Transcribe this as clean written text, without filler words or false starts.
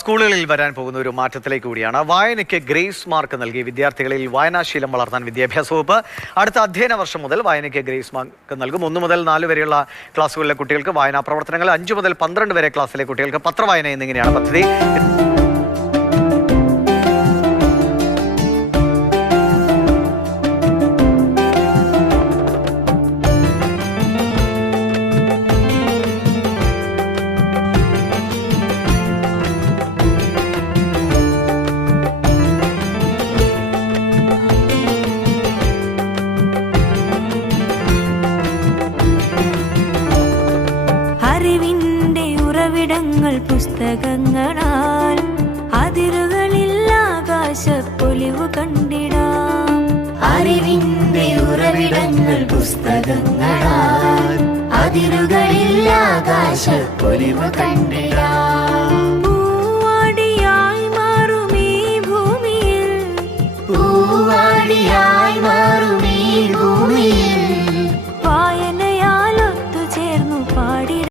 സ്കൂളുകളിൽ വരാൻ പോകുന്ന ഒരു മാറ്റത്തിലേക്ക് കൂടിയാണ്. വായനയ്ക്ക് ഗ്രേസ് മാർക്ക് നൽകി വിദ്യാർത്ഥികളിൽ വായനാശീലം വളർത്താൻ വിദ്യാഭ്യാസ വകുപ്പ് അടുത്ത അധ്യയന വർഷം മുതൽ വായനയ്ക്ക് ഗ്രേസ് മാർക്ക് നൽകും. 1 മുതൽ 4 വരെയുള്ള ക്ലാസ്സുകളിലെ കുട്ടികൾക്ക് വായനാ പ്രവർത്തനങ്ങൾ, 5 മുതൽ 12 വരെ ക്ലാസ്സിലെ കുട്ടികൾക്ക് പത്രവായന എന്നിങ്ങനെയാണ് പദ്ധതി. അറിവിന്റെ ഉറവിടങ്ങൾ പുസ്തകങ്ങളാൽ, അതിരുകളിൽ ആകാശപ്പൊലിവു കണ്ടിടാം. അറിവിന്റെ ഉറവിടങ്ങൾ പുസ്തകങ്ങളാൽ, അതിരുകളിൽ ആകാശപ്പൊലിവു കണ്ടിടാം.